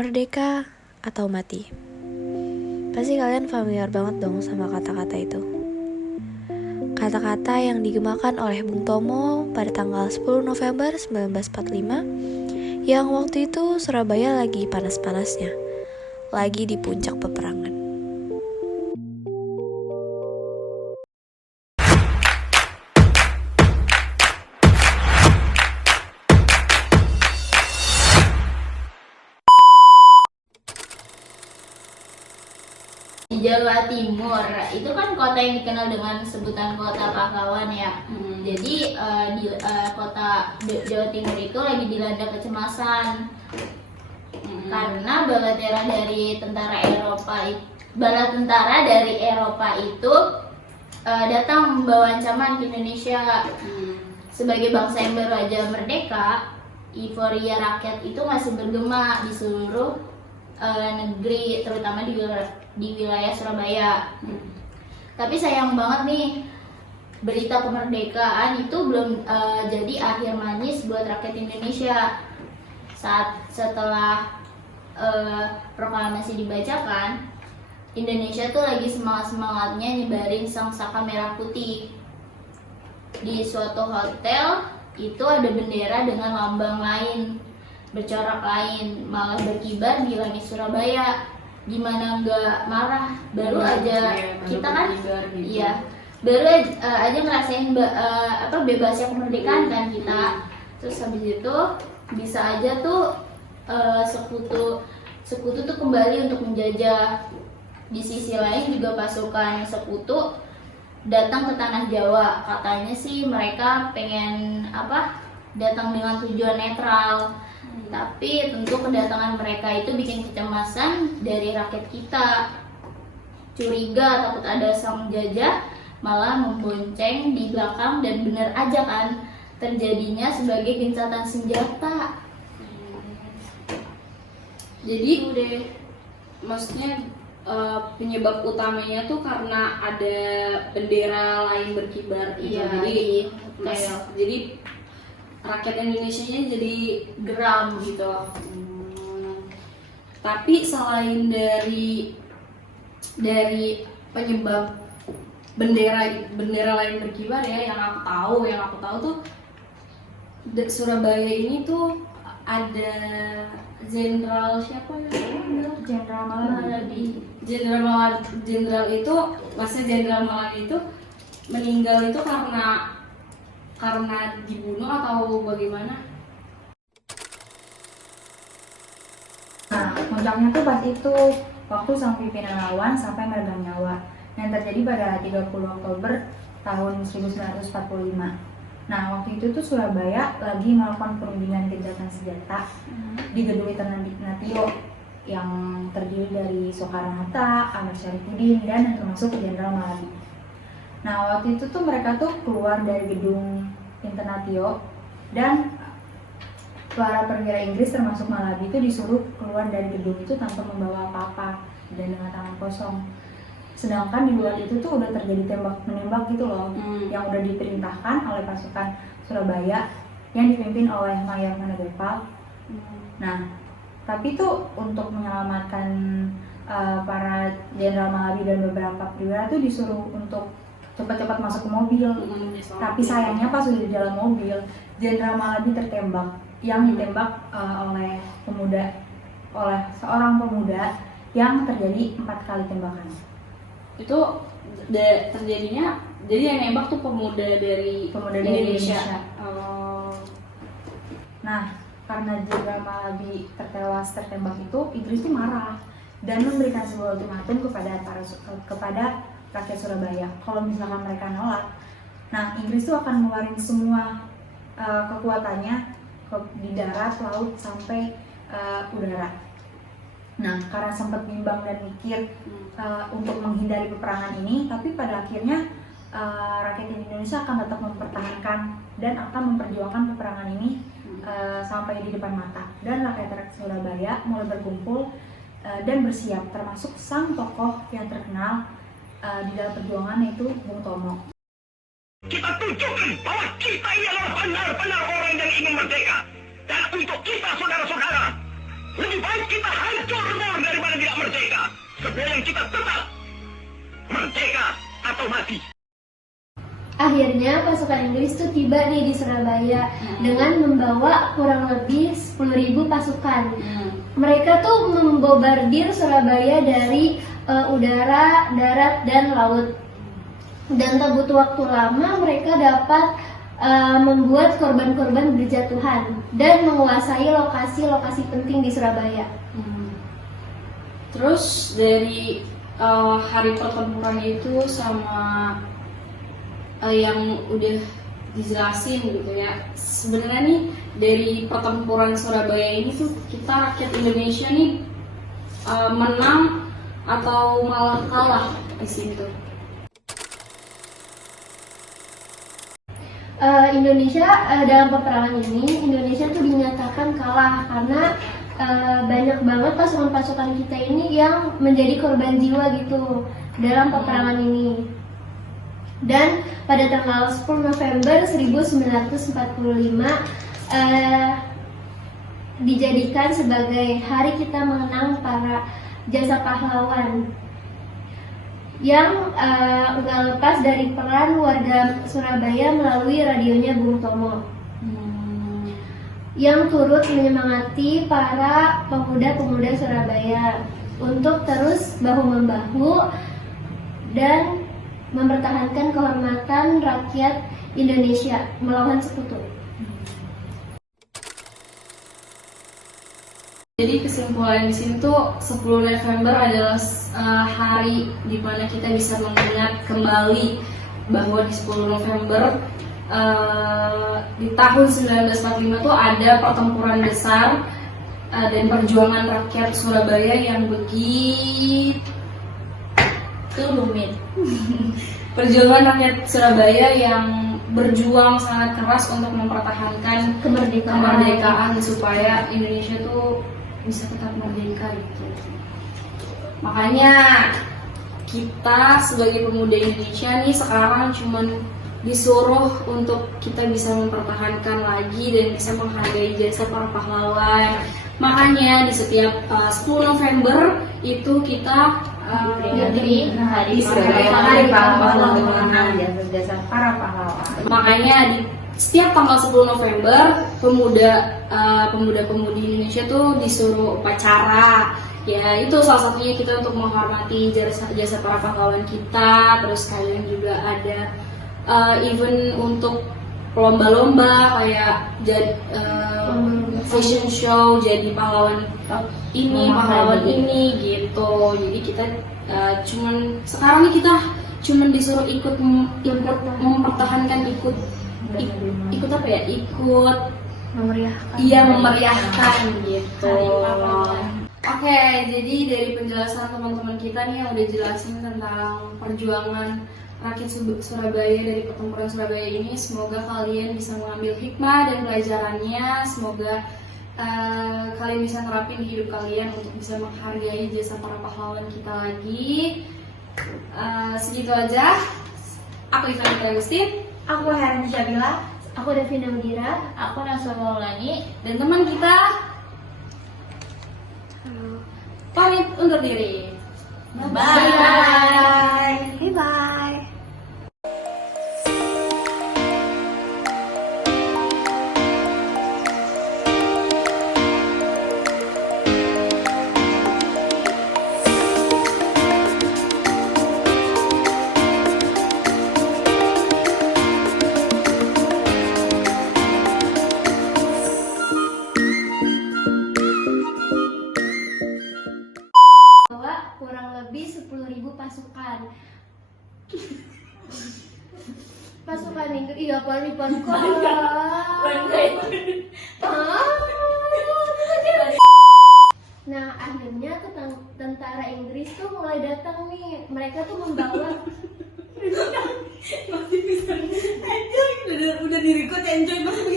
Merdeka atau mati? Pasti kalian familiar banget dong sama kata-kata itu. Kata-kata yang digemakan oleh Bung Tomo pada tanggal 10 November 1945, yang waktu itu Surabaya lagi panas-panasnya, lagi di puncak peperangan. Di Jawa Timur itu kan kota yang dikenal dengan sebutan kota pahlawan ya. Jadi di kota Jawa Timur itu lagi dilanda kecemasan karena bala tentara dari Eropa itu datang membawa ancaman ke Indonesia. Sebagai bangsa yang baru aja merdeka, euforia rakyat itu masih bergema di seluruh negeri, terutama di wilayah Surabaya. Tapi sayang banget nih, berita kemerdekaan itu belum jadi akhir manis buat rakyat Indonesia. Setelah proklamasi dibacakan, Indonesia tuh lagi semangat-semangatnya nyebarin sangsaka merah putih. Di suatu hotel itu ada bendera dengan lambang lain, bercorak lain, malah berkibar di langit Surabaya. Gimana nggak marah? Baru aja kita kan, iya, baru aja ngerasain bebasnya kemerdekaan kan kita. Terus habis itu bisa aja tuh sekutu tuh kembali untuk menjajah. Di sisi lain juga pasukan sekutu datang ke tanah Jawa. Katanya sih mereka pengen datang dengan tujuan netral. Tapi tentu kedatangan mereka itu bikin kecemasan dari rakyat kita. Curiga takut ada sang jajah, malah membonceng di belakang, dan bener aja kan terjadinya sebagai gencatan senjata. Jadi maksudnya penyebab utamanya tuh karena ada bendera lain berkibar gitu. Iya, jadi rakyat Indonesianya jadi geram gitu. Tapi selain dari penyebab bendera lain berkibar ya, yang aku tahu tuh Surabaya ini tuh ada jenderal siapa ya? Jenderal Maladi. Jenderal itu, maksudnya Jenderal Maladi itu meninggal itu karena dibunuh atau bagaimana? Nah, puncaknya tuh pas itu waktu sang pimpinan lawan sampai meregang nyawa, yang terjadi pada 30 Oktober tahun 1945. Nah, waktu itu tuh Surabaya lagi melakukan perundingan gencatan senjata di gedung Internatio yang terdiri dari Soekarno-Hatta, Ahmad Syarifuddin, dan yang termasuk Jenderal Maladi. Nah, waktu itu tuh mereka tuh keluar dari gedung Internatio, dan para perwira Inggris termasuk Maladi itu disuruh keluar dari gedung itu tanpa membawa apa-apa dan dengan tangan kosong. Sedangkan di luar itu tuh udah terjadi tembak-menembak gitu loh, yang udah diperintahkan oleh pasukan Surabaya yang dipimpin oleh Mayor Manegapal. Nah, tapi tuh untuk menyelamatkan para Jenderal Maladi dan beberapa perwira tuh disuruh untuk cepat-cepat masuk ke mobil. Tapi sayangnya pas sudah di dalam mobil, Jenderal Maladi tertembak, yang ditembak oleh seorang pemuda, yang terjadi 4 kali tembakan. Itu terjadinya, jadi yang nembak tuh pemuda dari Indonesia. Oh. Nah, karena Jenderal Maladi tertembak itu, Inggris tuh marah dan memberikan sebuah ultimatum kepada rakyat Surabaya. Kalau misalkan mereka nolak, nah Inggris tuh akan ngeluarin semua kekuatannya di darat, laut, sampai udara. Nah, karena sempat bimbang dan mikir untuk menghindari peperangan ini, tapi pada akhirnya rakyat Indonesia akan tetap mempertahankan dan akan memperjuangkan peperangan ini sampai di depan mata. Dan rakyat Surabaya mulai berkumpul dan bersiap, termasuk sang tokoh yang terkenal di dalam perjuangan, yaitu Bung Tomo. Kita tunjukkan bahwa kita ini adalah benar-benar orang yang ingin merdeka. Dan untuk kita, saudara-saudara, lebih baik kita hanya yang kita tetap. Merdeka atau mati. Akhirnya pasukan Inggris tuh tiba nih di Surabaya dengan membawa kurang lebih 10.000 pasukan. Mereka tuh membombardir Surabaya dari udara, darat, dan laut. Dan tak butuh waktu lama mereka dapat membuat korban-korban berjatuhan dan menguasai lokasi-lokasi penting di Surabaya. Terus dari hari pertempuran itu sama yang udah dijelasin gitu ya, sebenarnya nih dari pertempuran Surabaya ini tuh kita rakyat Indonesia nih menang atau malah kalah di situ. Indonesia dalam peperangan ini Indonesia tuh dinyatakan kalah karena banyak banget pasukan-pasukan kita ini yang menjadi korban jiwa gitu dalam peperangan ini. Dan pada tanggal 10 November 1945 dijadikan sebagai hari kita mengenang para jasa pahlawan yang nggak lepas dari peran warga Surabaya melalui radionya Bung Tomo yang turut menyemangati para pemuda-pemuda Surabaya untuk terus bahu-membahu dan mempertahankan kehormatan rakyat Indonesia melawan sekutu. Jadi kesimpulan di sini tuh 10 November adalah hari di mana kita bisa mengingat kembali bahwa di 10 November di tahun 1945 tuh ada pertempuran besar dan perjuangan rakyat Surabaya yang begitu rumit. Perjuangan rakyat Surabaya yang berjuang sangat keras untuk mempertahankan kemerdekaan supaya Indonesia tuh bisa tetap merdeka gitu. Makanya kita sebagai pemuda Indonesia nih sekarang cuman disuruh untuk kita bisa mempertahankan lagi dan bisa menghargai jasa para pahlawan. Makanya di setiap 10 November itu kita Hari Hari pahlawan, jasa para pahlawan. Makanya di setiap tanggal 10 November pemuda-pemudi Indonesia tuh disuruh upacara. Ya itu salah satunya kita untuk menghormati jasa para pahlawan kita. Terus kalian juga ada event untuk lomba-lomba kayak fashion show jadi pahlawan ini pahlawan ini gitu. Jadi kita sekarang nih kita cuman disuruh ikut mempertahankan ikut apa ya, ikut memeriahkan gitu. Oke, jadi dari penjelasan teman-teman kita nih yang udah jelasin tentang perjuangan rakyat Surabaya dari pertempuran Surabaya ini, semoga kalian bisa mengambil hikmah dan pelajarannya. Semoga kalian bisa nerapin di hidup kalian untuk bisa menghargai jasa para pahlawan kita lagi. Segitu aja. Aku Ivanita Agustin. Aku Heran Syabila. Aku Devina Udira. Aku Naswa Maulani. Dan teman kita pamit undur diri. Bye. Bye. Kurang lebih 10.000 pasukan. Pasukan Inggris, iya pasukan. Nah akhirnya tentara Inggris tuh mulai datang nih. Mereka tuh membawa udah diriku enjoy banget.